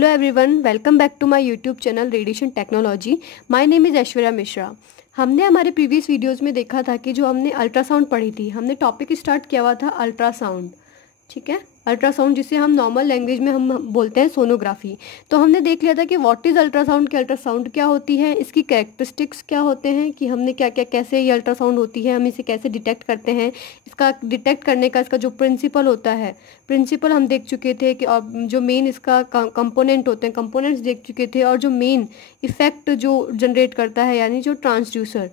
Hello everyone, welcome back to my YouTube channel radiation technology. My name is Aishwarya Mishra. हमने हमारे previous videos में देखा था कि जो हमने अल्ट्रासाउंड पढ़ी थी, हमने टॉपिक स्टार्ट किया हुआ था अल्ट्रासाउंड। ठीक है, अल्ट्रासाउंड जिसे हम नॉर्मल लैंग्वेज में हम बोलते हैं सोनोग्राफी। तो हमने देख लिया था कि व्हाट इज़ अल्ट्रासाउंड, कि अल्ट्रासाउंड क्या होती है, इसकी कैरेक्टरिस्टिक्स क्या होते हैं, कि हमने क्या क्या कैसे ये अल्ट्रासाउंड होती है, हम इसे कैसे डिटेक्ट करते हैं, इसका डिटेक्ट करने का इसका जो प्रिंसिपल होता है, प्रिंसिपल हम देख चुके थे कि जो मेन इसका कंपोनेंट होते हैं, कंपोनेंट्स देख चुके थे, और जो मेन इफेक्ट जो जनरेट करता है यानी जो ट्रांसड्यूसर,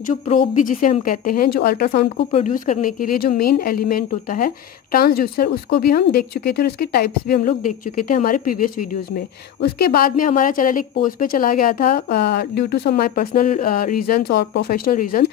जो प्रोब भी जिसे हम कहते हैं, जो अल्ट्रासाउंड को प्रोड्यूस करने के लिए जो मेन एलिमेंट होता है ट्रांसड्यूसर, उसको भी हम देख चुके थे और उसके टाइप्स भी हम लोग देख चुके थे हमारे प्रीवियस वीडियोस में। उसके बाद में हमारा चैनल एक पोस्ट पे चला गया था due to some my personal reasons और professional reason,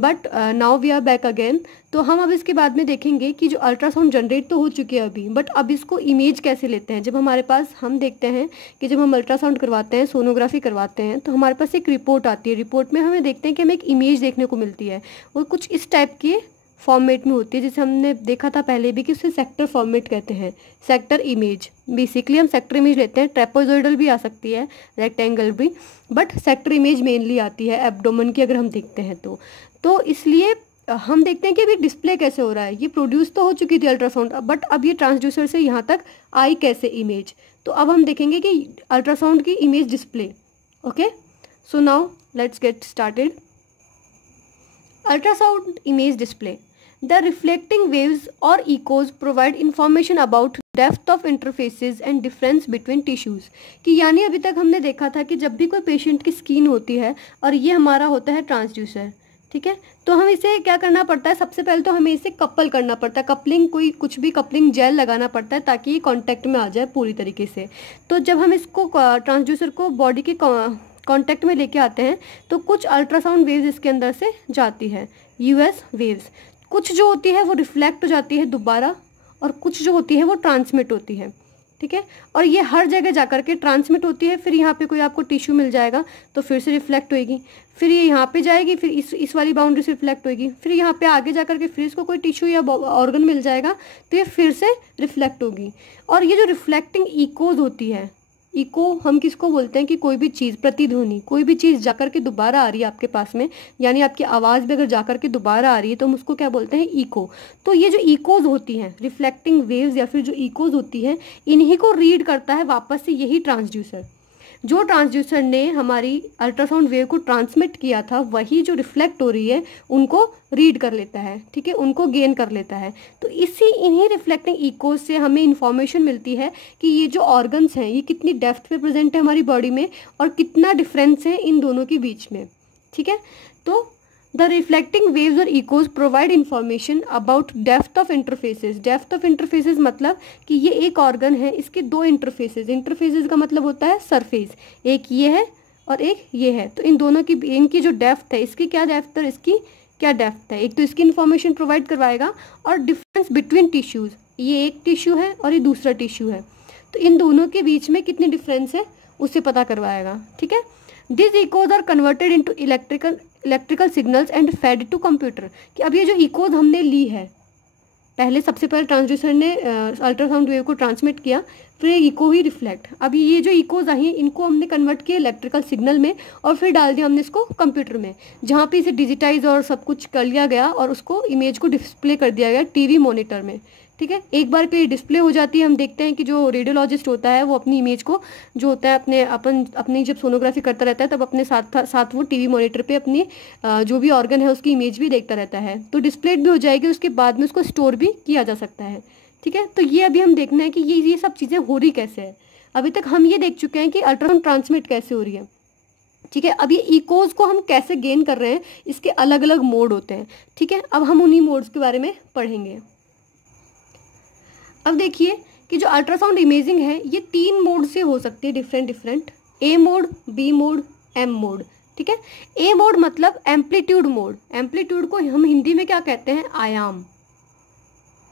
but now we are back again. तो हम अब इसके बाद में देखेंगे कि जो अल्ट्रासाउंड जनरेट तो हो चुकी है अभी, बट अब इसको इमेज कैसे लेते हैं। जब हमारे पास, हम देखते हैं कि जब हम अल्ट्रासाउंड करवाते हैं, सोनोग्राफी करवाते हैं, तो हमारे पास एक रिपोर्ट आती है। रिपोर्ट में हमें देखते हैं कि हमें एक इमेज देखने को मिलती है, वो कुछ इस टाइप की फॉर्मेट में होती है, जिसे हमने देखा था पहले भी कि उसे सेक्टर फॉर्मेट कहते हैं, सेक्टर इमेज। बेसिकली हम सेक्टर इमेज लेते हैं, ट्रेपेजॉइडल भी आ सकती है, रेक्टेंगल भी, बट सेक्टर इमेज मेनली आती है एब्डोमेन की अगर हम देखते हैं तो इसलिए हम देखते हैं कि अभी डिस्प्ले कैसे हो रहा है। ये प्रोड्यूस तो हो चुकी थी अल्ट्रासाउंड, बट अब ये ट्रांसड्यूसर से यहाँ तक आई कैसे इमेज। तो अब हम देखेंगे कि अल्ट्रासाउंड की image display. Okay, so now let's get started. Ultrasound image display. The reflecting waves or echoes provide information about depth of interfaces and difference between tissues। कि यानी अभी तक हमने देखा था कि जब भी कोई पेशेंट की स्किन होती है और ये हमारा होता है ट्रांसड्यूसर, ठीक है, तो हम इसे क्या करना पड़ता है, सबसे पहले तो हमें इसे कपल करना पड़ता है, कपलिंग, कोई कुछ भी कपलिंग जेल लगाना पड़ता है ताकि ये कॉन्टैक्ट में आ जाए पूरी तरीके से। तो जब हम इसको ट्रांसड्यूसर को बॉडी के कॉन्टैक्ट में लेके आते हैं तो कुछ अल्ट्रासाउंड वेव्स इसके अंदर से जाती है, यूएस वेव्स। कुछ जो होती है वो रिफ्लेक्ट हो जाती है दोबारा, और कुछ जो होती है वो ट्रांसमिट होती है। ठीक है, और ये हर जगह जाकर के ट्रांसमिट होती है, फिर यहाँ पे कोई आपको टिश्यू मिल जाएगा तो फिर से रिफ्लेक्ट होएगी, फिर ये यहाँ पे जाएगी, फिर इस वाली बाउंड्री से रिफ्लेक्ट होएगी, फिर यहाँ पे आगे जाकर के फिर इसको कोई टिश्यू या ऑर्गन मिल जाएगा तो ये फिर से रिफ्लेक्ट होगी। और ये जो रिफ्लेक्टिंग इकोज होती है, इको हम किसको बोलते हैं, कि कोई भी चीज़, प्रतिध्वनि, कोई भी चीज़ जाकर के दोबारा आ रही है आपके पास में, यानी आपकी आवाज़ भी अगर जाकर के दोबारा आ रही है तो हम उसको क्या बोलते हैं, इको। तो ये जो इकोज होती हैं, रिफ्लेक्टिंग वेव्स या फिर जो इकोज होती हैं, इन्हीं को रीड करता है वापस से यही ट्रांसड्यूसर। जो ट्रांसड्यूसर ने हमारी अल्ट्रासाउंड वेव को ट्रांसमिट किया था, वही जो रिफ्लेक्ट हो रही है उनको रीड कर लेता है, ठीक है, उनको गेन कर लेता है। तो इन्हीं रिफ्लेक्टिंग इकोज से हमें इंफॉर्मेशन मिलती है कि ये जो ऑर्गन्स हैं ये कितनी डेप्थ पे प्रेजेंट है हमारी बॉडी में और कितना डिफरेंस है इन दोनों के बीच में। ठीक है, तो द रिफ्लेक्टिंग वेव्स और echoes provide information about depth of interfaces. Depth of interfaces मतलब कि ये एक ऑर्गन है, इसके दो इंटरफेसेस, इंटरफेसेस का मतलब होता है सरफेस, एक ये है और एक ये है। तो इन दोनों की, इनकी जो डेप्थ है, इसकी क्या डेप्थ है, इसकी क्या डेप्थ है, एक तो इसकी इंफॉर्मेशन प्रोवाइड करवाएगा, और डिफरेंस बिटवीन टिश्यूज, ये एक टिश्यू है और ये दूसरा टिश्यू है, तो इन दोनों के बीच में कितनी डिफरेंस है उसे पता करवाएगा। ठीक है, this echoes are converted into electrical signals and fed to computer. कि अब ये जो इकोज हमने ली है, पहले सबसे पहले ट्रांसड्यूसर ने अल्ट्रासाउंड वेव को ट्रांसमिट किया, फिर इको ही रिफ्लेक्ट, अभी ये जो इकोज आई हैं इनको हमने कन्वर्ट किया इलेक्ट्रिकल सिग्नल में और फिर डाल दिया हमने इसको कंप्यूटर में, जहाँ पे इसे डिजिटाइज और सब कुछ कर लिया गया और उसको इमेज को डिस्प्ले कर दिया गया टीवी मॉनिटर में। ठीक है, एक बार के लिए डिस्प्ले हो जाती है। हम देखते हैं कि जो रेडियोलॉजिस्ट होता है वो अपनी इमेज को, जो होता है अपनी जब सोनोग्राफी करता रहता है तब अपने साथ वो टीवी मॉनिटर पे अपनी जो भी ऑर्गन है उसकी इमेज भी देखता रहता है, तो डिस्प्लेड भी हो जाएगी, उसके बाद में उसको स्टोर भी किया जा सकता है। ठीक है, तो ये अभी हम देखना है कि ये सब चीज़ें हो रही कैसे है। अभी तक हम ये देख चुके हैं कि अल्ट्रासाउंड ट्रांसमिट कैसे हो रही है। ठीक है, अब ये इकोज को हम कैसे गेन कर रहे हैं, इसके अलग अलग मोड होते हैं। ठीक है, अब हम उन्हीं मोड्स के बारे में पढ़ेंगे। अब देखिए कि जो अल्ट्रासाउंड इमेजिंग है ये 3 मोड से हो सकती है, different, A mode, B mode, M mode. ठीक है, ए मोड मतलब एम्पलीट्यूड मोड, एम्पलीट्यूड को हम हिंदी में क्या कहते हैं, आयाम।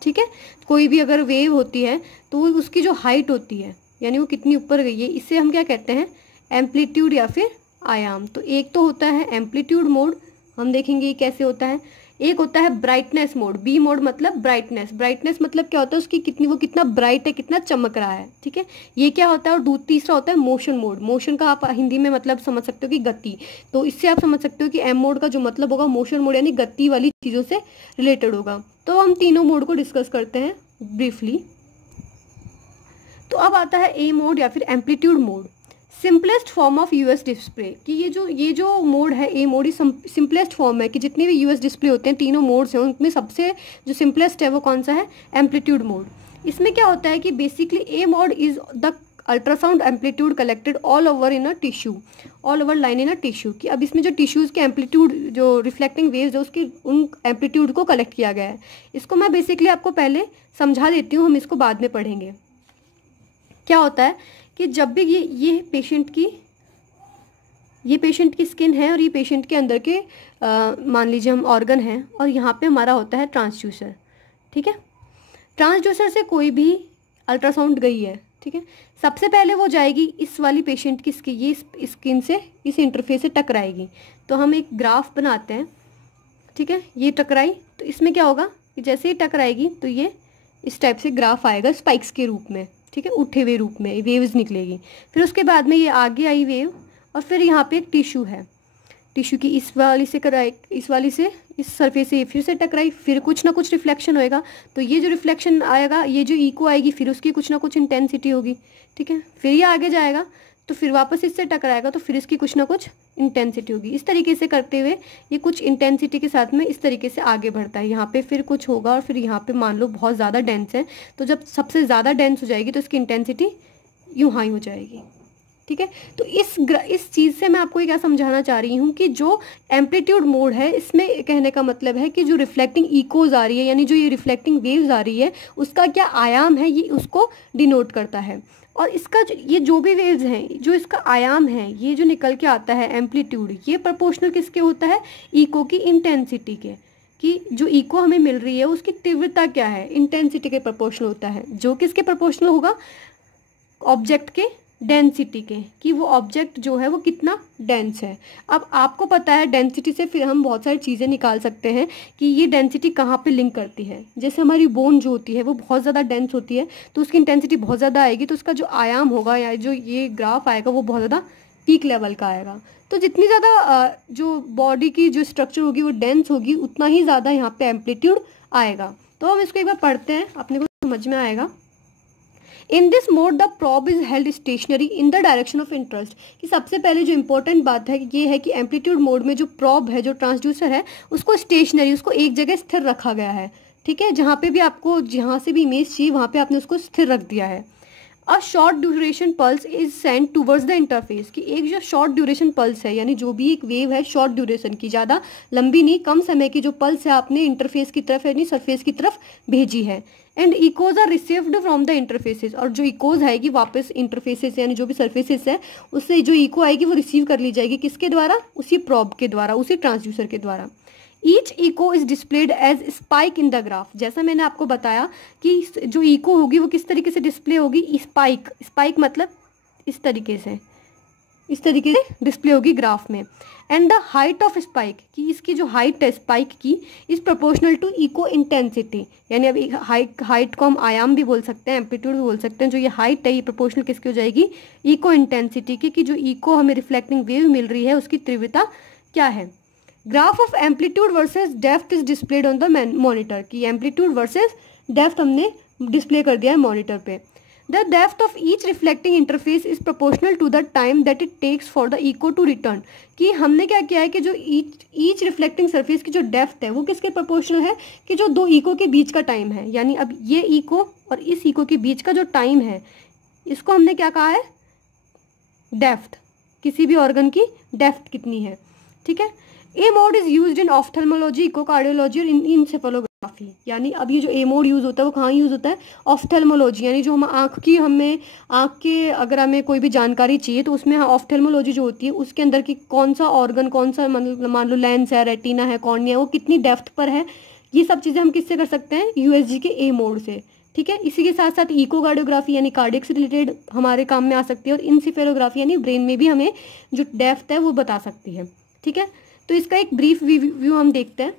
ठीक है, कोई भी अगर वेव होती है तो वो उसकी जो हाइट होती है, यानी वो कितनी ऊपर गई है, इससे हम क्या कहते हैं, एम्पलीट्यूड या फिर आयाम। तो एक तो होता है एम्पलीट्यूड मोड, हम देखेंगे ये कैसे होता है। एक होता है ब्राइटनेस मोड, बी मोड मतलब ब्राइटनेस, ब्राइटनेस मतलब क्या होता है उसकी कितनी, वो कितना ब्राइट है, कितना चमक रहा है, ठीक है, ये क्या होता है। और तीसरा होता है मोशन मोड, मोशन का आप हिंदी में मतलब समझ सकते हो कि गति, तो इससे आप समझ सकते हो कि एम मोड का जो मतलब होगा मोशन मोड यानी गति वाली चीज़ों से रिलेटेड होगा। तो हम तीनों मोड को डिस्कस करते हैं ब्रीफली। तो अब आता है ए मोड या फिर amplitude mode, simplest form of US display, कि ये जो मोड है ए मोड, सिंपलेस्ट फॉर्म है कि जितने भी यूएस डिस्प्ले होते हैं तीनों मोड्स हैं उनमें सबसे जो सिंपलेस्ट है वो कौन सा है, एम्पलीट्यूड मोड। इसमें क्या होता है कि basically A mode is the ultrasound amplitude collected all over in a tissue, all over line in a tissue, कि अब इसमें जो टिश्यूज़ के एम्पलीट्यूड जो रिफ्लेक्टिंग वेव्स है उसकी उन एम्पलीट्यूड को कलेक्ट किया गया है। इसको मैं बेसिकली आपको पहले समझा देती हूँ, हम इसको बाद में पढ़ेंगे। क्या होता है कि जब भी ये पेशेंट की स्किन है और ये पेशेंट के अंदर के मान लीजिए हम ऑर्गन हैं और यहाँ पे हमारा होता है ट्रांसड्यूसर, ठीक है। ट्रांसड्यूसर से कोई भी अल्ट्रासाउंड गई है, ठीक है, सबसे पहले वो जाएगी इस वाली पेशेंट की ये स्किन से इस इंटरफेस से टकराएगी। तो हम एक ग्राफ बनाते हैं, ठीक है, ये टकराई तो इसमें क्या होगा कि जैसे ही टकराएगी तो ये इस टाइप से ग्राफ आएगा स्पाइक्स के रूप में, ठीक है, उठे हुए रूप में वेव्स निकलेगी। फिर उसके बाद में ये आगे आई वेव और फिर यहाँ पे एक टिश्यू है, टिश्यू की इस वाली से कराई, इस वाली से इस सरफेस से फिर से टकराई, फिर कुछ ना कुछ रिफ्लेक्शन होएगा। तो ये जो रिफ्लेक्शन आएगा, ये जो इको आएगी फिर उसकी कुछ ना कुछ इंटेंसिटी होगी, ठीक है, फिर ये आगे जाएगा तो फिर वापस इससे टकराएगा तो फिर इसकी कुछ ना कुछ इंटेंसिटी होगी। इस तरीके से करते हुए ये कुछ इंटेंसिटी के साथ में इस तरीके से आगे बढ़ता है। यहाँ पे फिर कुछ होगा और फिर यहाँ पे मान लो बहुत ज़्यादा डेंस है, तो जब सबसे ज़्यादा डेंस हो जाएगी तो इसकी इंटेंसिटी यूँ हाई हो जाएगी, ठीक है। तो इस चीज़ से मैं आपको ये क्या समझाना चाह रही हूँ कि जो एम्पलीट्यूड मोड है इसमें कहने का मतलब है कि जो रिफ्लेक्टिंग इकोज आ रही है यानी जो ये रिफ्लेक्टिंग वेव्स आ रही है उसका क्या आयाम है ये उसको डिनोट करता है। और इसका ये जो भी वेव्स हैं जो इसका आयाम है ये जो निकल के आता है एम्पलीट्यूड, ये प्रोपोर्शनल किसके होता है, इको की इंटेंसिटी के, कि जो इको हमें मिल रही है उसकी तीव्रता क्या है, इंटेंसिटी के प्रोपोर्शनल होता है, जो किसके प्रोपोर्शनल होगा, ऑब्जेक्ट के डेंसिटी के, कि वो ऑब्जेक्ट जो है वो कितना डेंस है। अब आपको पता है डेंसिटी से फिर हम बहुत सारी चीज़ें निकाल सकते हैं कि ये डेंसिटी कहाँ पे लिंक करती है। जैसे हमारी बोन जो होती है वो बहुत ज़्यादा डेंस होती है तो उसकी इंटेंसिटी बहुत ज़्यादा आएगी, तो उसका जो आयाम होगा या जो ये ग्राफ आएगा वो बहुत ज़्यादा पीक लेवल का आएगा। तो जितनी ज़्यादा जो बॉडी की जो स्ट्रक्चर होगी वो डेंस होगी उतना ही ज़्यादा यहाँ पे एम्पलीट्यूड आएगा। तो हम इसको एक बार पढ़ते हैं, अपने को समझ में आएगा। In this mode the probe is held stationary in the direction of interest, कि सबसे पहले जो इंपॉर्टेंट बात है ये है कि एम्पलीट्यूड मोड में जो प्रॉब है जो ट्रांसड्यूसर है उसको स्टेशनरी, उसको एक जगह स्थिर रखा गया है, ठीक है, जहाँ पे भी आपको जहाँ से भी इमेज चाहिए वहाँ पे आपने उसको स्थिर रख दिया है। A short duration pulse is send towards the interface, कि एक जो शॉर्ट ड्यूरेशन पल्स है यानी जो भी एक वेव है शॉर्ट ड्यूरेशन की, ज़्यादा लंबी नहीं, कम समय की जो पल्स है आपने इंटरफेस की तरफ यानी सरफेस की तरफ भेजी है। And echoes are received from the interfaces, और जो इकोज आएगी वापस इंटरफेसेस यानी जो भी सरफेसेस है उससे जो इको आएगी वो रिसीव कर ली जाएगी किसके द्वारा, उसी प्रॉब के द्वारा, उसी ट्रांसड्यूसर के द्वारा। Each echo is displayed as spike in the graph, जैसा मैंने आपको बताया कि जो इको होगी वो किस तरीके से डिस्प्ले होगी, स्पाइक, स्पाइक मतलब इस तरीके से डिस्प्ले होगी ग्राफ में। And the height of spike, कि इसकी जो हाइट है स्पाइक की is proportional to echo intensity, यानी अभी हाइट को हम आयाम भी बोल सकते हैं, एम्पलीट्यूड भी बोल सकते हैं। जो ये हाइट है ये प्रोपोर्शनल किसकी हो जाएगी, इको इंटेंसिटी की, कि जो इको हमें रिफ्लेक्टिंग वेव मिल रही है उसकी तीव्रता क्या है। Graph of amplitude versus depth is displayed on the monitor, की एम्पलीट्यूड वर्सेस डेप्थ हमने डिस्प्ले कर दिया है मॉनिटर पे। The depth of each reflecting interface is proportional to the time that it takes for the echo to return, कि हमने क्या किया है कि जो each reflecting surface की जो डेप्थ है वो किसके प्रोपोर्शनल है, कि जो दो इको के बीच का टाइम है, यानी अब ये इको और इस इको के बीच का जो टाइम है इसको हमने क्या कहा है, डेप्थ, किसी भी ऑर्गन की डेप्थ कितनी है, ठीक है। A mode is used in ophthalmology, echocardiology और इंसेफेलोग्राफी, यानी अब ये जो ए मोड यूज़ होता है वो कहाँ यूज़ होता है, ऑफ्थेल्मोलॉजी, यानी जो हम आँख के अगर हमें कोई भी जानकारी चाहिए तो उसमें ऑफ्थेल्मोलॉजी जो होती है उसके अंदर की कौन सा ऑर्गन, कौन सा मान लो लेंस है, रेटिना है, कॉर्निया, वो कितनी डेप्थ पर है, ये सब चीज़ें हम किससे कर सकते हैं, यूएसजी के ए मोड से, ठीक है। इसी के साथ साथ इकोकार्डियोग्राफी यानी कार्डियक से रिलेटेड हमारे काम में आ सकती है, और इंसेफेलोग्राफी यानी ब्रेन में भी हमें जो डेप्थ है वो बता सकती है, ठीक है। तो इसका एक ब्रीफ व्यू हम देखते हैं।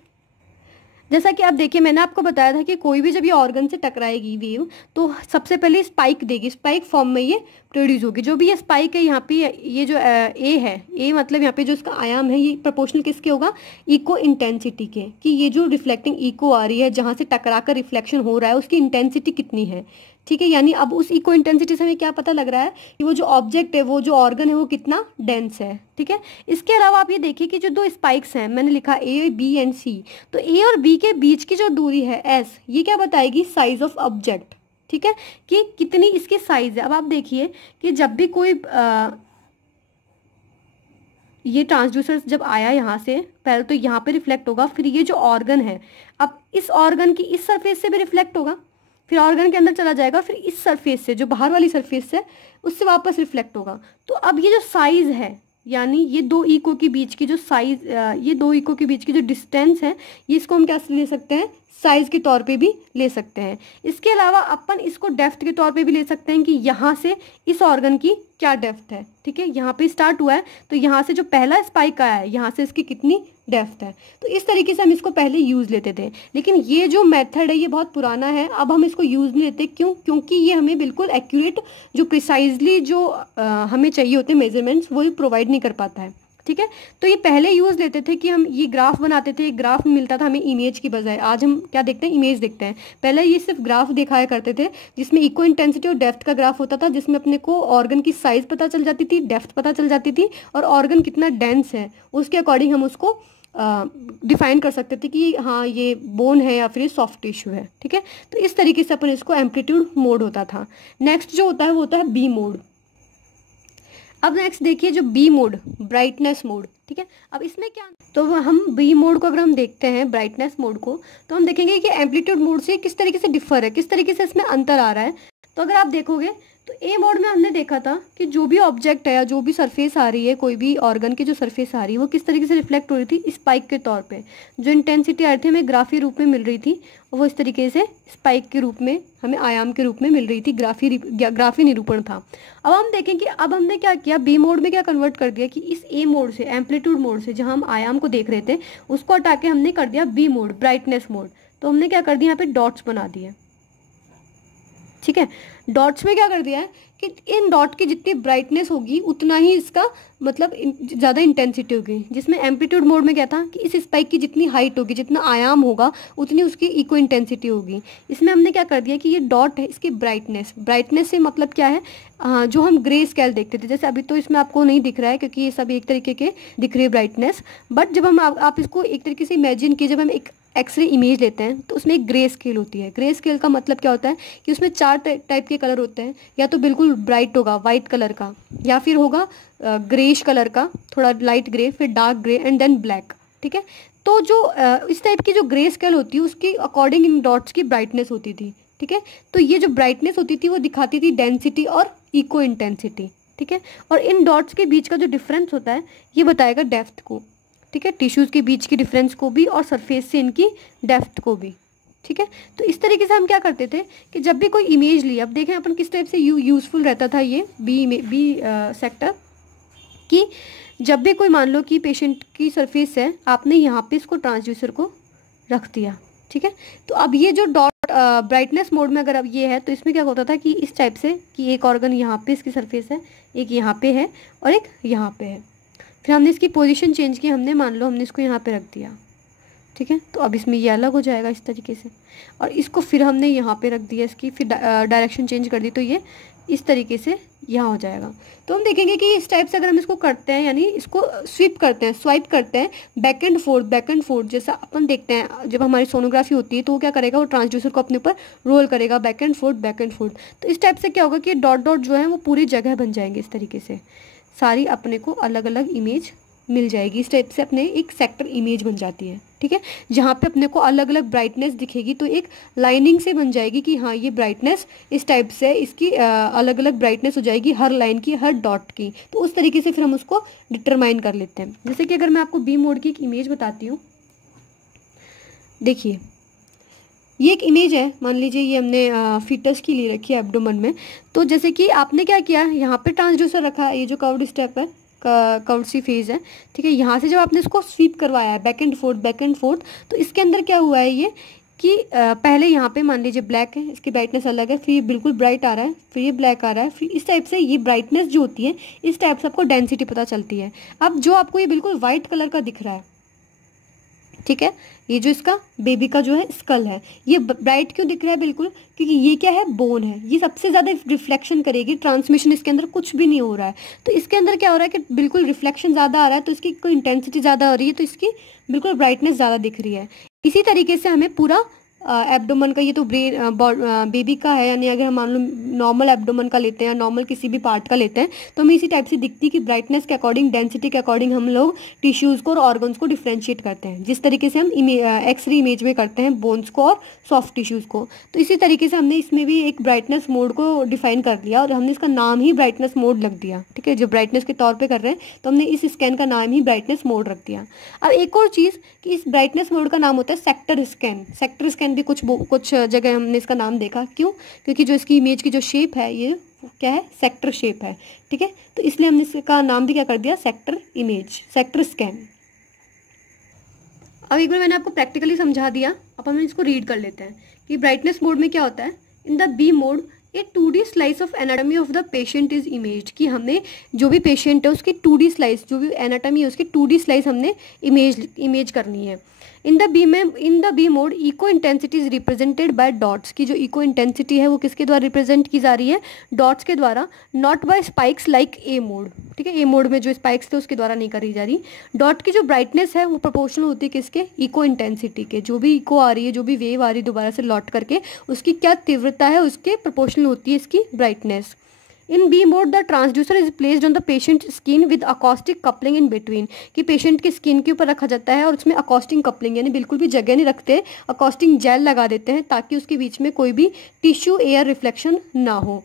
जैसा कि आप देखिए, मैंने आपको बताया था कि कोई भी जब ये ऑर्गन से टकराएगी वेव, तो सबसे पहले स्पाइक देगी, स्पाइक फॉर्म में ये प्रोड्यूस होगी। जो भी ये स्पाइक है यहाँ पे, ये जो ए है, ए मतलब यहाँ पे जो इसका आयाम है, ये प्रोपोर्शनल किसके होगा, इको इंटेंसिटी के, कि ये जो रिफ्लेक्टिंग इको आ रही है जहाँ से टकरा कर रिफ्लेक्शन हो रहा है उसकी इंटेंसिटी कितनी है। ठीक है, यानी अब उस इको इंटेंसिटी से हमें क्या पता लग रहा है कि वो जो ऑब्जेक्ट है, वो जो ऑर्गन है, वो कितना डेंस है। ठीक है, इसके अलावा आप ये देखिए कि जो दो स्पाइक्स हैं, मैंने लिखा ए, बी एंड सी, तो ए और बी के बीच की जो दूरी है एस, ये क्या बताएगी, साइज ऑफ ऑब्जेक्ट। ठीक है, कि कितनी इसकी साइज है। अब आप देखिए कि जब भी कोई ये ट्रांसड्यूसर जब आया यहाँ से, पहले तो यहाँ पे रिफ्लेक्ट होगा, फिर ये जो ऑर्गन है, अब इस ऑर्गन की इस सरफेस से भी रिफ्लेक्ट होगा, फिर ऑर्गन के अंदर चला जाएगा, फिर इस सरफेस से, जो बाहर वाली सरफेस से, उससे वापस रिफ्लेक्ट होगा। तो अब ये जो साइज है, यानी ये दो इको के बीच की जो साइज, ये दो इको के बीच की जो डिस्टेंस है, ये इसको हम क्या ले सकते हैं, साइज के तौर पे भी ले सकते हैं। इसके अलावा अपन इसको डेप्थ के तौर पे भी ले सकते हैं कि यहाँ से इस ऑर्गन की क्या डेप्थ है। ठीक है, यहाँ पे स्टार्ट हुआ है, तो यहाँ से जो पहला स्पाइक आया है, यहाँ से इसकी कितनी डेप्थ है। तो इस तरीके से हम इसको पहले यूज लेते थे, लेकिन ये जो मेथड है ये बहुत पुराना है, अब हम इसको यूज नहीं लेते। क्यों? क्योंकि ये हमें बिल्कुल एक्यूरेट, जो प्रिसाइजली जो हमें चाहिए होते हैं मेजरमेंट्स, वो प्रोवाइड नहीं कर पाता है। ठीक है, तो ये पहले यूज लेते थे कि हम ये ग्राफ बनाते थे, ग्राफ मिलता था हमें इमेज की बजाय। आज हम क्या देखते हैं, इमेज देखते हैं। पहले ये सिर्फ ग्राफ दिखाया करते थे, जिसमें इको इंटेंसिटी और डेप्थ का ग्राफ होता था, जिसमें अपने को ऑर्गन की साइज पता चल जाती थी, डेप्थ पता चल जाती थी, और ऑर्गन कितना डेंस है उसके अकॉर्डिंग हम उसको डिफाइन कर सकते थे कि हाँ ये बोन है या फिर सॉफ्ट टिश्यू है। ठीक है, तो इस तरीके से अपन इसको एम्पलीट्यूड मोड होता था। नेक्स्ट जो होता है वो होता है बी मोड। अब नेक्स्ट देखिए जो बी मोड, ब्राइटनेस मोड। ठीक है, अब इसमें क्या, तो हम बी मोड को अगर हम देखते हैं, ब्राइटनेस मोड को, तो हम देखेंगे कि एम्पलीट्यूड मोड से किस तरीके से डिफर है, किस तरीके से इसमें अंतर आ रहा है। तो अगर आप देखोगे तो ए मोड में हमने देखा था कि जो भी ऑब्जेक्ट है या जो भी सरफेस आ रही है, कोई भी ऑर्गन की जो सरफेस आ रही है, वो किस तरीके से रिफ्लेक्ट हो रही थी, स्पाइक के तौर पे। जो इंटेंसिटी आ रही थी हमें ग्राफी रूप में मिल रही थी, और वो इस तरीके से स्पाइक के रूप में हमें आयाम के रूप में मिल रही थी, ग्राफी निरूपण था। अब हम देखें कि अब हमने क्या किया, बी मोड में क्या कन्वर्ट कर दिया कि इस ए मोड से, एम्पलीट्यूड मोड से, जहाँ हम आयाम को देख रहे थे, उसको हटा के हमने कर दिया बी मोड, ब्राइटनेस मोड। तो हमने क्या कर दिया, यहाँ पे डॉट्स बना दिए। ठीक है, डॉट्स में क्या कर दिया है कि इन डॉट की जितनी ब्राइटनेस होगी उतना ही इसका मतलब ज़्यादा इंटेंसिटी होगी। जिसमें एम्पलीट्यूड मोड में क्या था कि इस स्पाइक की जितनी हाइट होगी, जितना आयाम होगा, उतनी उसकी इको इंटेंसिटी होगी। इसमें हमने क्या कर दिया कि ये डॉट है, इसकी ब्राइटनेस, ब्राइटनेस से मतलब क्या है, जो हम ग्रे स्केल देखते थे, जैसे अभी तो इसमें आपको नहीं दिख रहा है क्योंकि ये सब एक तरीके के दिख रही है ब्राइटनेस, बट जब हम आप इसको एक तरीके से इमेजिन कीजिए, जब हम एक एक्सरे इमेज लेते हैं तो उसमें एक ग्रे स्केल होती है। ग्रे स्केल का मतलब क्या होता है कि उसमें 4 टाइप के कलर होते हैं, या तो बिल्कुल ब्राइट होगा वाइट कलर का, या फिर होगा ग्रेइश कलर का, थोड़ा लाइट ग्रे, फिर dark grey and then black. ठीक है, तो जो इस टाइप की जो ग्रे स्केल होती है उसकी अकॉर्डिंग इन डॉट्स की ब्राइटनेस होती थी। ठीक है, तो ये जो ब्राइटनेस होती थी वो दिखाती थी डेंसिटी और इको इंटेंसिटी। ठीक है, और इन डॉट्स के बीच का जो डिफरेंस होता है ये बताएगा डेप्थ को। ठीक है, टिश्यूज़ के बीच की डिफरेंस को भी और सरफेस से इनकी डेप्थ को भी। ठीक है, तो इस तरीके से हम क्या करते थे कि जब भी कोई इमेज ली, अब देखें अपन किस टाइप से यूज़फुल रहता था ये बी सेक्टर, कि जब भी कोई मान लो कि पेशेंट की सरफेस है, आपने यहाँ पे इसको ट्रांसड्यूसर को रख दिया। ठीक है, तो अब ये जो डॉट ब्राइटनेस मोड में अगर अब ये है, तो इसमें क्या होता था कि इस टाइप से कि एक ऑर्गन यहाँ पे इसकी सरफेस है, एक यहाँ पे है और एक यहाँ पे है। फिर हमने इसकी पोजीशन चेंज की, हमने मान लो हमने इसको यहाँ पे रख दिया। ठीक है, तो अब इसमें ये अलग हो जाएगा इस तरीके से, और इसको फिर हमने यहाँ पे रख दिया, इसकी फिर डायरेक्शन चेंज कर दी, तो ये इस तरीके से यहाँ हो जाएगा। तो हम देखेंगे कि इस टाइप से अगर हम इसको करते हैं, यानी इसको स्वाइप करते हैं बैक एंड फोर्थ, जैसा अपन देखते हैं जब हमारी सोनोग्राफी होती है तो वो क्या करेगा, वो ट्रांसड्यूसर को अपने ऊपर रोल करेगा बैक एंड फोर्थ। तो इस टाइप से क्या होगा कि डॉट डॉट जो है वो पूरी जगह बन जाएंगे, इस तरीके से सारी अपने को अलग अलग इमेज मिल जाएगी। इस टाइप से अपने एक सेक्टर इमेज बन जाती है। ठीक है, जहाँ पे अपने को अलग अलग ब्राइटनेस दिखेगी, तो एक लाइनिंग से बन जाएगी कि हाँ ये ब्राइटनेस इस टाइप से, इसकी अलग अलग ब्राइटनेस हो जाएगी हर लाइन की, हर डॉट की। तो उस तरीके से फिर हम उसको डिटरमाइन कर लेते हैं। जैसे कि अगर मैं आपको बी मोड की एक इमेज बताती हूँ, देखिए ये एक इमेज है, मान लीजिए ये हमने फीटस की ले रखी है एब्डोमेन में। तो जैसे कि आपने क्या किया, यहाँ पे ट्रांसड्यूसर रखा है, ये जो कर्व्ड स्टेप है कर्व सी फेज है, ठीक है। यहाँ से जब आपने इसको स्वीप करवाया है बैक एंड फोर्थ, तो इसके अंदर क्या हुआ है ये कि पहले यहाँ पे मान लीजिए ब्लैक है, इसकी ब्राइटनेस अलग है, फिर ये बिल्कुल ब्राइट आ रहा है, फिर ये ब्लैक आ रहा है, फिर इस टाइप से ये ब्राइटनेस जो होती है इस टाइप से आपको डेंसिटी पता चलती है। अब जो आपको ये बिल्कुल व्हाइट कलर का दिख रहा है, ठीक है, ये जो इसका बेबी का जो है स्कल है, ये ब्राइट क्यों दिख रहा है बिल्कुल, क्योंकि ये क्या है, बोन है, ये सबसे ज्यादा रिफ्लेक्शन करेगी, ट्रांसमिशन इसके अंदर कुछ भी नहीं हो रहा है, तो इसके अंदर क्या हो रहा है कि बिल्कुल रिफ्लेक्शन ज्यादा आ रहा है, तो इसकी कोई इंटेंसिटी ज्यादा हो रही है, तो इसकी बिल्कुल ब्राइटनेस ज्यादा दिख रही है। इसी तरीके से हमें पूरा एब्डोमन का, ये तो ब्रेन बेबी का है, यानी अगर हम मान लो नॉर्मल एब्डोमन का लेते हैं, नॉर्मल किसी भी पार्ट का लेते हैं, तो हमें इसी टाइप से दिखती है कि ब्राइटनेस के अकॉर्डिंग, डेंसिटी के अकॉर्डिंग हम लोग टिश्यूज को और ऑर्गन्स को डिफ्रेंशिएट करते हैं, जिस तरीके से हम एक्सरे इमेज में करते हैं बोन्स को और सॉफ्ट टिश्यूज को। तो इसी तरीके से हमने इसमें भी एक ब्राइटनेस मोड को डिफाइन कर लिया और हमने इसका नाम ही ब्राइटनेस मोड लग दिया, ठीक है। जो ब्राइटनेस के तौर पर कर रहे हैं तो हमने इस स्कैन का नाम ही ब्राइटनेस मोड रख दिया। अब एक और चीज कि इस ब्राइटनेस मोड का नाम होता है सेक्टर स्कैन। सेक्टर स्कैन भी कुछ जगह हमने इसका नाम देखा, क्यों, क्योंकि जो इसकी इमेज की जो शेप है ये क्या है, सेक्टर शेप है, ठीक है, तो इसलिए हमने इसका नाम भी क्या कर दिया, सेक्टर इमेज, सेक्टर स्कैन। अब एक बार मैंने आपको प्रैक्टिकली समझा दिया, अब हम इसको रीड कर लेते हैं कि ब्राइटनेस मोड में क्या होता है। In the B mode a 2D slice of anatomy of the patient is image, कि जो भी पेशेंट है उसकी 2D स्लाइस, जो भी एनाटॉमी है उसकी 2D स्लाइस हमने इमेज करनी है। In the B mode eco intensity is represented by dots, की जो इको इंटेंसिटी है वो किसके द्वारा रिप्रेजेंट की जा रही है, डॉट्स के द्वारा, not by spikes like A mode, ठीक है। ए मोड में जो स्पाइक्स थे उसके द्वारा नहीं करी जा रही। डॉट की जो ब्राइटनेस है वो प्रोपोर्शनल होती है किसके, इको इंटेंसिटी के, जो भी इको आ रही है, जो भी वेव आ रही है दोबारा से लौट करके, उसकी क्या तीव्रता है उसके प्रोपोर्शनल होती है इसकी brightness. In B mode the transducer is placed on the patient skin with acoustic coupling in between, कि पेशेंट की स्किन के ऊपर रखा जाता है और उसमें अकॉस्टिक कपलिंग, यानी बिल्कुल भी जगह नहीं रखते, अकॉस्टिक जेल लगा देते हैं ताकि उसके बीच में कोई भी टिश्यू एयर रिफ्लेक्शन ना हो।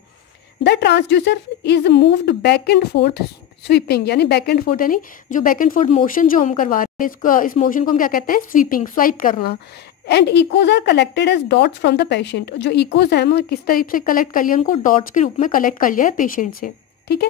The transducer is moved back and fourth sweeping, यानी बैक एंड फोर्थ, यानी जो बैक एंड फोर्थ मोशन जो हम करवा रहे हैं इस मोशन को हम क्या कहते हैं, स्वीपिंग, स्वाइप करना। And echoes are collected as dots from the patient, जो इकोज है वो किस तरीके से कलेक्ट कर लिया, उनको डॉट्स के रूप में कलेक्ट कर लिया है पेशेंट से, ठीक है।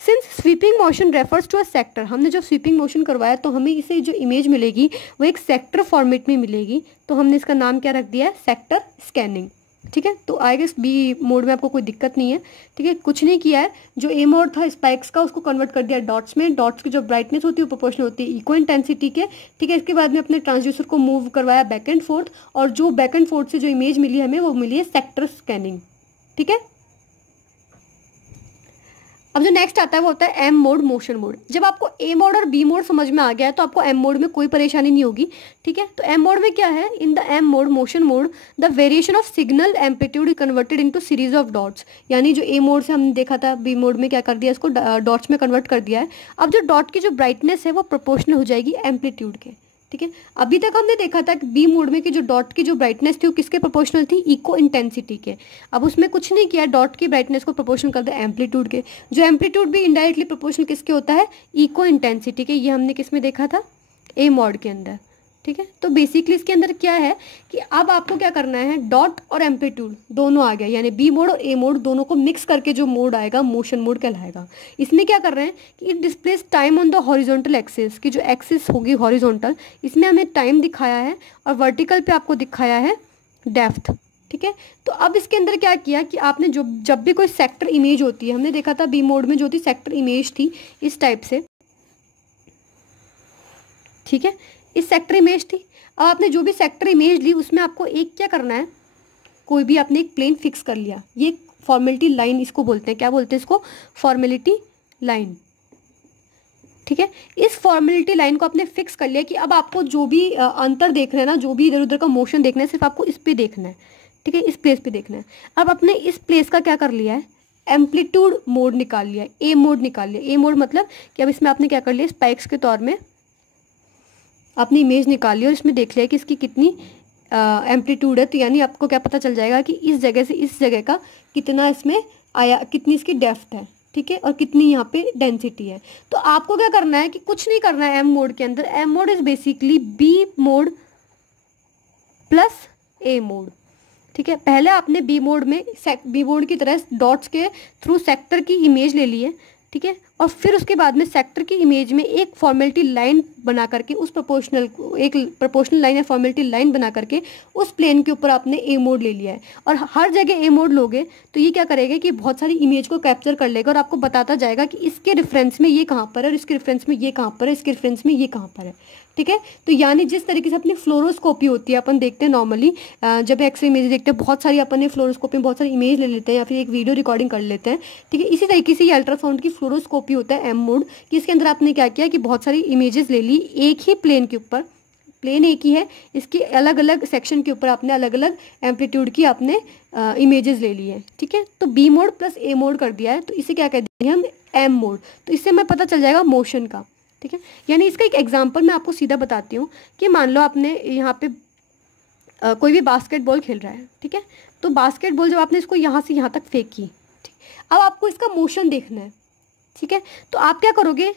Since sweeping motion refers to a sector, हमने जो स्वीपिंग मोशन करवाया तो हमें इसे जो इमेज मिलेगी वो एक सेक्टर फॉर्मेट में मिलेगी, तो हमने इसका नाम क्या रख दिया है, सेक्टर स्कैनिंग, ठीक है। तो आई गेस बी मोड में आपको कोई दिक्कत नहीं है, ठीक है, कुछ नहीं किया है, जो ए मोड था स्पाइक्स का उसको कन्वर्ट कर दिया डॉट्स में, डॉट्स की जो ब्राइटनेस होती है वो प्रोपोर्शनल होती है इको इंटेंसिटी के, ठीक है। इसके बाद में अपने ट्रांसड्यूसर को मूव करवाया बैक एंड फोर्थ, और जो बैक एंड फोर्थ से जो इमेज मिली हमें वो मिली है सेक्टर स्कैनिंग, ठीक है। अब जो नेक्स्ट आता है वो होता है एम मोड, मोशन मोड। जब आपको ए मोड और बी मोड समझ में आ गया है तो आपको एम मोड में कोई परेशानी नहीं होगी, ठीक है। तो एम मोड में क्या है, in the M mode, motion mode, the variation of signal amplitude converted into series of dots, यानी जो ए मोड से हमने देखा था बी मोड में क्या कर दिया, इसको डॉट्स में कन्वर्ट कर दिया है। अब जो डॉट की जो ब्राइटनेस है वो प्रोपोर्शनल हो जाएगी एम्पलीट्यूड के, ठीक है। अभी तक हमने देखा था कि बी मोड में कि जो डॉट की जो ब्राइटनेस थी वो किसके प्रोपोर्शनल थी, इको इंटेंसिटी के। अब उसमें कुछ नहीं किया, डॉट की ब्राइटनेस को प्रोपोर्शनल कर दिया एम्पलीट्यूड के, जो एम्पलीट्यूड भी इनडायरेक्टली प्रोपोर्शनल किसके होता है, इको इंटेंसिटी के। ये हमने किस में देखा था, ए मोड के अंदर, ठीक है। तो बेसिकली इसके अंदर क्या है कि अब आपको क्या करना है, डॉट और एम्पलीट्यूड दोनों आ गया, यानी बी मोड और ए मोड दोनों को मिक्स करके जो मोड आएगा मोशन मोड कहलाएगा। इसमें क्या कर रहे हैं कि it displace time on the horizontal axis, की जो एक्सिस होगी हॉरिजॉन्टल, इसमें हमें टाइम दिखाया है और वर्टिकल पे आपको दिखाया है डेप्थ, ठीक है। तो अब इसके अंदर क्या किया कि आपने जब भी कोई सेक्टर इमेज होती है, हमने देखा था बी मोड में जो थी सेक्टर इमेज थी इस टाइप से, ठीक है, इस सेक्टर इमेज थी। अब आपने जो भी सेक्टर इमेज ली उसमें आपको एक क्या करना है, कोई भी आपने एक प्लेन फिक्स कर लिया, ये फॉर्मेलिटी लाइन इसको बोलते हैं, क्या बोलते हैं इसको, फॉर्मेलिटी लाइन, ठीक है। इस फॉर्मेलिटी लाइन को आपने फिक्स कर लिया कि अब आपको जो भी अंतर देख रहे हैं ना, जो भी इधर उधर का मोशन देखना है, सिर्फ आपको इस पे देखना है, ठीक है, इस प्लेस पे देखना है। अब आपने इस प्लेस का क्या कर लिया है, एम्पलीट्यूड मोड निकाल लिया, ए मोड निकाल लिया। ए मोड मतलब कि अब इसमें आपने क्या कर लिया, स्पाइक्स के तौर में अपनी इमेज निकाल ली और इसमें देख लिया कि इसकी कितनी एम्पलीट्यूड है, तो यानी आपको क्या पता चल जाएगा कि इस जगह से इस जगह का कितना इसमें आया, कितनी इसकी डेप्थ है, ठीक है, और कितनी यहाँ पे डेंसिटी है। तो आपको क्या करना है कि कुछ नहीं करना है एम मोड के अंदर। M mode is basically B mode plus A mode, ठीक है। पहले आपने बी मोड में बी मोड की तरह डॉट्स के थ्रू सेक्टर की इमेज ले ली है, ठीक है। और फिर उसके बाद में सेक्टर की इमेज में एक फॉर्मेलिटी लाइन बना करके उस एक प्रोपोर्शनल लाइन या फॉर्मेलिटी लाइन बना करके उस प्लेन के ऊपर आपने ए मोड ले लिया है। और हर जगह ए मोड लोगे तो ये क्या करेगा कि बहुत सारी इमेज को कैप्चर कर लेगा और आपको बताता जाएगा कि इसके रेफरेंस में ये कहाँ पर है और इसके रेफरेंस में ये कहाँ पर है, इसके रेफरेंस में ये कहाँ पर है, ठीक है। तो यानी जिस तरीके से अपनी फ्लोरोस्कोपी होती है, अपन देखते हैं नॉर्मली जब एक्सरे इमेज देखते हैं, बहुत सारी अपन ने फ्लोरोस्कोपी में बहुत सारी इमेज ले लेते हैं या फिर एक वीडियो रिकॉर्डिंग कर लेते हैं, ठीक है। इसी तरीके से ये अल्ट्रासाउंड की फ्लोरोस्कोपी होता है एम मोड, कि इसके अंदर आपने क्या किया कि बहुत सारी इमेजेस ले ली एक ही प्लेन के ऊपर, प्लेन एक ही है, इसके अलग अलग सेक्शन के ऊपर आपने अलग अलग एम्पलीट्यूड की आपने इमेजेस ले ली है, ठीक है। तो B mode plus A mode कर दिया है, तो इसे क्या कह देंगे हम, एम मोड। तो इससे हमें पता चल जाएगा मोशन का, ठीक है। यानी इसका एक एग्जांपल मैं आपको सीधा बताती हूँ कि मान लो आपने यहाँ पे कोई भी बास्केटबॉल खेल रहा है, ठीक है। तो बास्केटबॉल जब आपने इसको यहाँ से यहाँ तक फेंकी, ठीक, अब आपको इसका मोशन देखना है, ठीक है। तो आप क्या करोगे,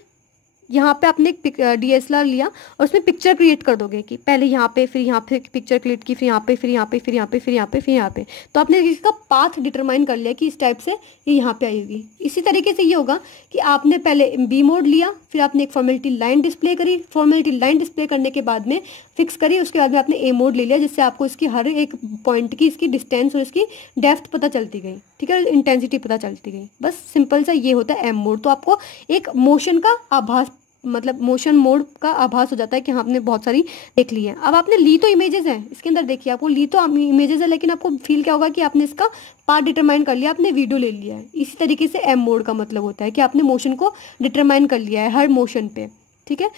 यहाँ पे आपने एक DSLR लिया और उसमें पिक्चर क्रिएट कर दोगे कि पहले यहाँ पे, फिर यहाँ पे पिक्चर क्रिएट की, फिर यहाँ पे, फिर यहाँ पे, फिर यहाँ पे, फिर यहाँ पे, फिर यहाँ पे। तो आपने इसका पाथ डिटरमाइन कर लिया कि इस टाइप से ये यहाँ पे आएगी। इसी तरीके से ये होगा कि आपने पहले बी मोड लिया, फिर आपने एक फॉर्मेलिटी लाइन डिस्प्ले करी, फॉर्मेलिटी लाइन डिस्प्ले करने के बाद में फिक्स करी, उसके बाद में आपने ए मोड ले लिया, जिससे आपको इसकी हर एक पॉइंट की इसकी डिस्टेंस और इसकी डेप्थ पता चलती गई, ठीक है, इंटेंसिटी पता चलती गई। बस सिंपल सा ये होता है एम मोड। तो आपको एक मोशन का आभास, मतलब मोशन मोड का आभास हो जाता है कि हाँ आपने बहुत सारी देख ली है। अब आपने ली तो इमेजेस हैं इसके अंदर, देखिए आपको ली तो इमेजेस है, लेकिन आपको फील क्या होगा कि आपने इसका पार्ट डिटरमाइन कर लिया, आपने वीडियो ले लिया है। इसी तरीके से एम मोड का मतलब होता है कि आपने मोशन को डिटरमाइन कर लिया है हर मोशन पे, ठीक है।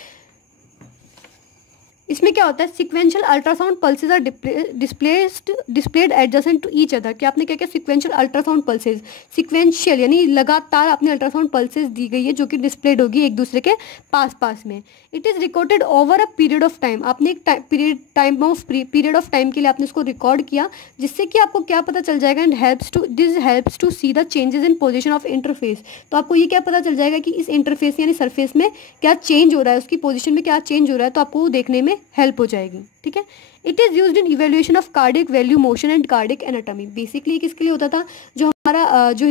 इसमें क्या होता है, sequential ultrasound pulses are displayed adjacent to each other. कि आपने क्या किया, सिक्वेंशियल अल्ट्रासाउंड पल्सेज, सिक्वेंशियल यानी लगातार आपने अल्ट्रासाउंड पल्सेज दी गई है जो कि डिस्प्लेड होगी एक दूसरे के पास पास में। It is recorded over a period of time. आपने एक पीरियड ऑफ टाइम के लिए आपने इसको रिकॉर्ड किया, जिससे कि आपको क्या पता चल जाएगा, and helps to see the changes in position of interface. तो आपको ये क्या पता चल जाएगा कि इस इंटरफेस यानी सरफेस में क्या चेंज हो रहा है, उसकी पोजिशन में क्या चेंज हो रहा है, तो आपको देखने में हेल्प हो जाएगी, ठीक है। It is used in evaluation of cardiac value, motion and cardiac anatomy. Basically किसके लिए होता था, जो हमारा जो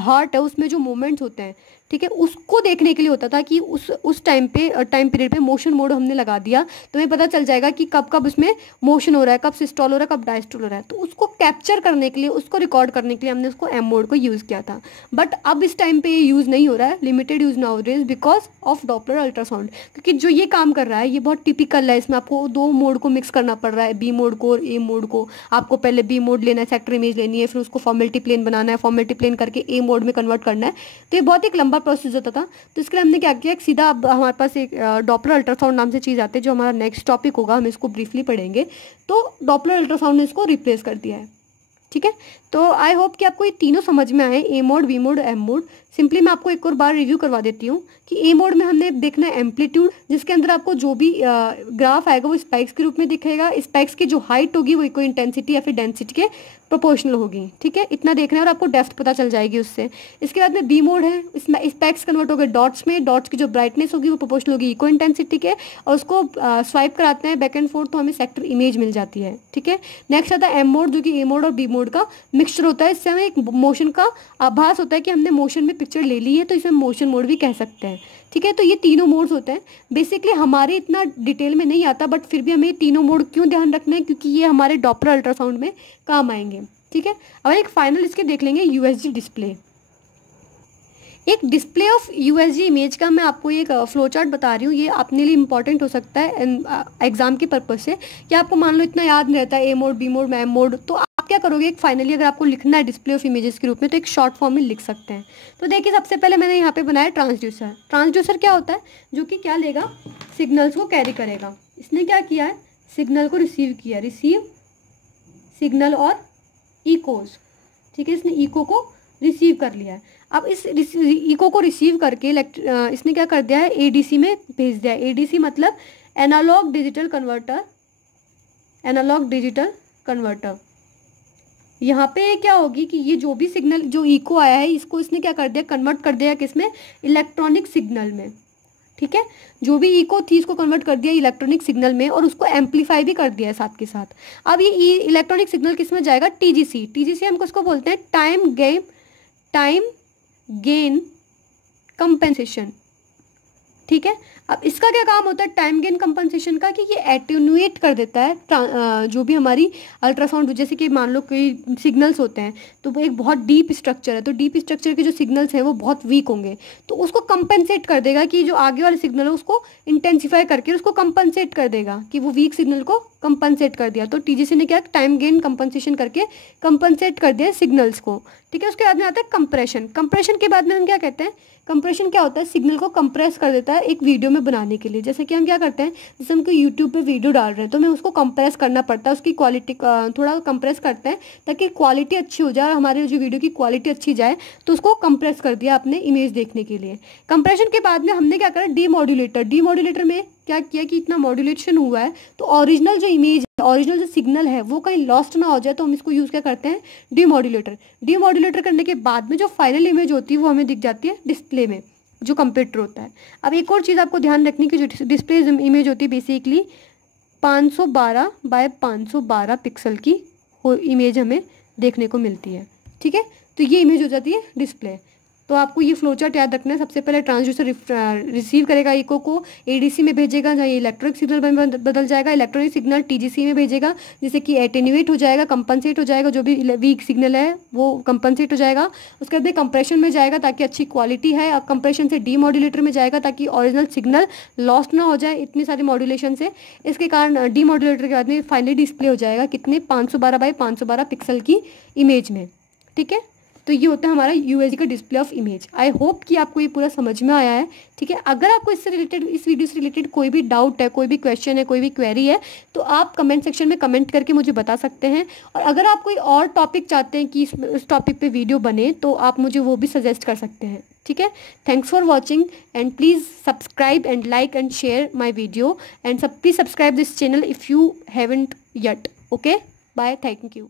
हार्ट है उसमें जो मूवमेंट्स होते हैं, ठीक है, उसको देखने के लिए होता था कि उस टाइम पीरियड पे मोशन मोड हमने लगा दिया तो हमें पता चल जाएगा कि कब कब उसमें मोशन हो रहा है, कब सिस्टोल हो रहा है, कब डायस्टोल हो रहा है। तो उसको कैप्चर करने के लिए, उसको रिकॉर्ड करने के लिए हमने उसको एम मोड को यूज़ किया था। बट अब इस टाइम पे ये यूज़ नहीं हो रहा है, limited use nowadays because of Doppler ultrasound. क्योंकि जो ये काम कर रहा है ये बहुत टिपिकल है, इसमें आपको दो मोड को मिक्स करना पड़ रहा है, बी मोड को और ए मोड को। आपको पहले बी मोड लेना है, सेक्टर इमेज लेनी है, फिर उसको फॉर्मेलिटी प्लेन बनाना है, फॉर्मेलिटी प्लेन करके ए मोड में कन्वर्ट करना है। तो ये बहुत एक लंबा प्रोसेस होता था। तो इसके लिए हमने क्या किया, सीधा अब हमारे पास एक डॉपलर अल्ट्रासाउंड नाम से चीज़ आती है, जो हमारा नेक्स्ट टॉपिक होगा, हम इसको ब्रीफली पढ़ेंगे। तो डॉपलर अल्ट्रासाउंड ने इसको रिप्लेस कर दिया है, ठीक है। तो आई होप कि आपको ये तीनों समझ में आए, A mode, B mode, M mode. Simply मैं आपको एक और बार रिव्यू करवा देती हूँ कि ए मोड में हमने देखना है एम्पलीट्यूड, जिसके अंदर आपको जो भी ग्राफ आएगा वो स्पाइक्स के रूप में दिखेगा। स्पाइक्स की जो हाइट होगी वो इक्वल इंटेंसिटी या फिर डेंसिटी के प्रोपोर्शनल होगी, ठीक है। इतना देखना है और आपको डेप्थ पता चल जाएगी उससे। इसके बाद में बी मोड है, इसमें स्पाइक्स कन्वर्ट हो गए डॉट्स में, डॉट्स की जो ब्राइटनेस होगी वो प्रोपोर्शनल होगी इक्वल इंटेंसिटी के, और उसको स्वाइप कराते हैं बैक एंड फोर्थ तो हमें सेक्टर इमेज मिल जाती है, ठीक है। नेक्स्ट आता है एम मोड, जो कि ए मोड और बी मोड का मिक्सचर होता है। इससे हमें एक मोशन का आभास होता है कि हमने मोशन में पिक्चर ले ली है, तो इसमें मोशन मोड भी कह सकते हैं, ठीक है। तो ये तीनों मोड्स होते हैं। बेसिकली हमारे इतना डिटेल में नहीं आता, बट फिर भी हमें तीनों मोड क्यों ध्यान रखना है, क्योंकि ये हमारे डॉपलर अल्ट्रासाउंड में काम आएंगे, ठीक है। अब एक फाइनल इसके देख लेंगे यूएसजी डिस्प्ले। एक डिस्प्ले ऑफ यूएसजी इमेज का मैं आपको एक फ्लो चार्ट बता रही हूँ, ये अपने लिए इंपॉर्टेंट हो सकता है एग्जाम के पर्पज से, कि आपको मान लो इतना याद नहीं रहता है A mode, B mode, M mode, तो आप क्या करोगे, एक फाइनली अगर आपको लिखना है डिस्प्ले ऑफ इमेजेस के रूप में तो एक शॉर्ट फॉर्म में लिख सकते हैं। तो देखिए सबसे पहले मैंने यहाँ पे बनाया ट्रांसड्यूसर। ट्रांसड्यूसर क्या होता है, जो कि क्या लेगा, सिग्नल्स को कैरी करेगा। इसने क्या किया है, सिग्नल को रिसीव किया, रिसीव सिग्नल और इकोज, ठीक है, इसने इको को रिसीव कर लिया है। अब इस इको को रिसीव करके इसने क्या कर दिया है, एडीसी में भेज दिया है। एडीसी मतलब analogue digital converter, analogue digital converter. यहाँ पे क्या होगी कि ये जो भी सिग्नल, जो इको आया है, इसको इसने क्या कर दिया, कन्वर्ट कर दिया किसमें, इलेक्ट्रॉनिक सिग्नल में, ठीक है। जो भी इको थी इसको कन्वर्ट कर दिया इलेक्ट्रॉनिक सिग्नल में, और उसको एम्पलीफाई भी कर दिया है साथ के साथ। अब ये इलेक्ट्रॉनिक सिग्नल किस में जाएगा, टीजीसी। टीजीसी हम किसको बोलते हैं, टाइम गेन कंपेंसेशन। ठीक है, अब इसका क्या काम होता है टाइम गेन कंपनसेशन का, कि ये एटेन्यूएट कर देता है जो भी हमारी अल्ट्रासाउंड, जैसे कि मान लो कोई सिग्नल्स होते हैं तो वो एक बहुत डीप स्ट्रक्चर है, तो डीप स्ट्रक्चर के जो सिग्नल्स हैं वो बहुत वीक होंगे, तो उसको कंपनसेट कर देगा कि जो आगे वाले सिग्नल है उसको इंटेंसिफाई करके उसको कंपनसेट कर देगा, कि वो वीक सिग्नल को कंपनसेट कर दिया। तो टीजीसी ने क्या टाइम गेन कंपनसेशन करके कंपनसेट कर दिया सिग्नल्स को। ठीक है, उसके बाद में आता है कंप्रेशन। कंप्रेशन के बाद में हम क्या कहते हैं, कंप्रेशन क्या होता है, सिग्नल को कंप्रेस कर देता है एक वीडियो में बनाने के लिए। जैसे कि हम क्या करते हैं, जैसे हम कोई यूट्यूब पे वीडियो डाल रहे हैं तो हमें उसको कंप्रेस करना पड़ता है, उसकी क्वालिटी थोड़ा कंप्रेस करते हैं ताकि क्वालिटी अच्छी हो जाए और हमारे जो वीडियो की क्वालिटी अच्छी जाए, तो उसको कंप्रेस कर दिया अपने इमेज देखने के लिए। कंप्रेशन के बाद में हमने क्या करा, डीमॉड्यूलेटर। डीमॉड्यूलेटर में क्या किया कि इतना मॉड्यूलेशन हुआ है तो ओरिजिनल जो इमेज है, ओरिजिनल जो सिग्नल है वो कहीं लॉस्ट ना हो जाए, तो हम इसको यूज़ क्या करते हैं, डीमॉड्यूलेटर। डीमॉड्यूलेटर करने के बाद में जो फाइनल इमेज होती है वो हमें दिख जाती है डिस्प्ले में, जो कंप्यूटर होता है। अब एक और चीज़ आपको ध्यान रखनी की, जो डिस्प्ले इमेज होती है बेसिकली 512 बाय 512 पिक्सल की इमेज हमें देखने को मिलती है। ठीक है, तो ये इमेज हो जाती है डिस्प्ले। तो आपको ये फ्लो चार्ट याद रखना है। सबसे पहले ट्रांसड्यूसर रिसीव करेगा इको को, एडीसी में भेजेगा जहाँ ये इलेक्ट्रॉनिक सिग्नल में बदल जाएगा, इलेक्ट्रॉनिक सिग्नल टीजीसी में भेजेगा जिससे कि एटेन्यूएट हो जाएगा, कंपनसेट हो जाएगा, जो भी वीक सिग्नल है वो कंपनसेट हो जाएगा। उसके बाद कंप्रेशन में जाएगा ताकि अच्छी क्वालिटी है, और कंप्रेशन से डीमॉड्यूलेटर में जाएगा ताकि ओरिजिनल सिग्नल लॉस्ट ना हो जाए इतनी सारी मॉड्यूलेशन से। इसके कारण डीमॉड्यूलेटर के बाद में फाइनली डिस्प्ले हो जाएगा कितने 512 बाई 512 पिक्सल की इमेज में। ठीक है, तो ये होता है हमारा यूएसबी का display of image. I hope कि आपको ये पूरा समझ में आया है। ठीक है, अगर आपको इससे रिलेटेड, इस वीडियो से रिलेटेड कोई भी डाउट है, कोई भी क्वेश्चन है, कोई भी क्वेरी है, तो आप कमेंट सेक्शन में कमेंट करके मुझे बता सकते हैं। और अगर आप कोई और टॉपिक चाहते हैं कि इस टॉपिक पे वीडियो बने तो आप मुझे वो भी सजेस्ट कर सकते हैं। ठीक है, thanks for watching and please subscribe and like and share my video and please subscribe this channel if you haven't yet. Okay, bye, thank you.